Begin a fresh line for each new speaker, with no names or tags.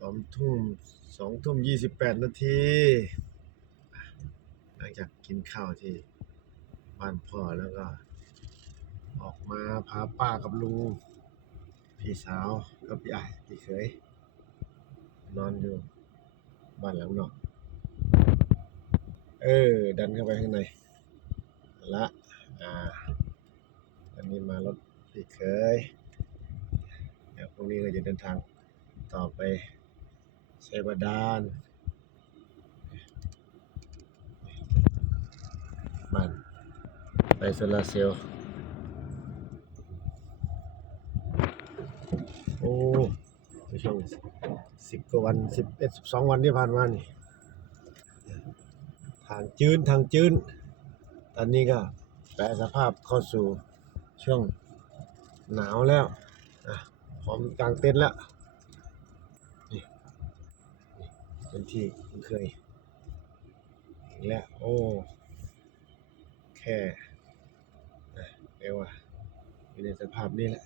สองทุ่มสองทุ่มยี่สิบแปดนาทีหลังจากกินข้าวที่บ้านพ่อแล้วก็ ออกมาพาป้ากับลุงพี่สาวกับพี่ไอ้พี่เคย นอนอยู่บ้านหลังนอกเออ ดันเข้าไปข้างในละอ่าอันนี้มารถพี่เคยเดี๋ยวพรุ่งนี้ก็จะเดินทางต่อไป เซบาดานบ้านไปโซลาเซลล์โอ้ในช่วงสิบกว่าวันสิบเอ็ดสิบสองวันที่ผ่านมานี่ทางจื้นทางจื้นตอนนี้ก็แปลสภาพเข้าสู่ช่วงหนาวแล้วอะพร้อมกางเต็นท์แล้ว เป็นที่คุ้นเคยอีกแล้วโอ้แค่เรียกว่ะอยู่ในสภาพนี้แหละ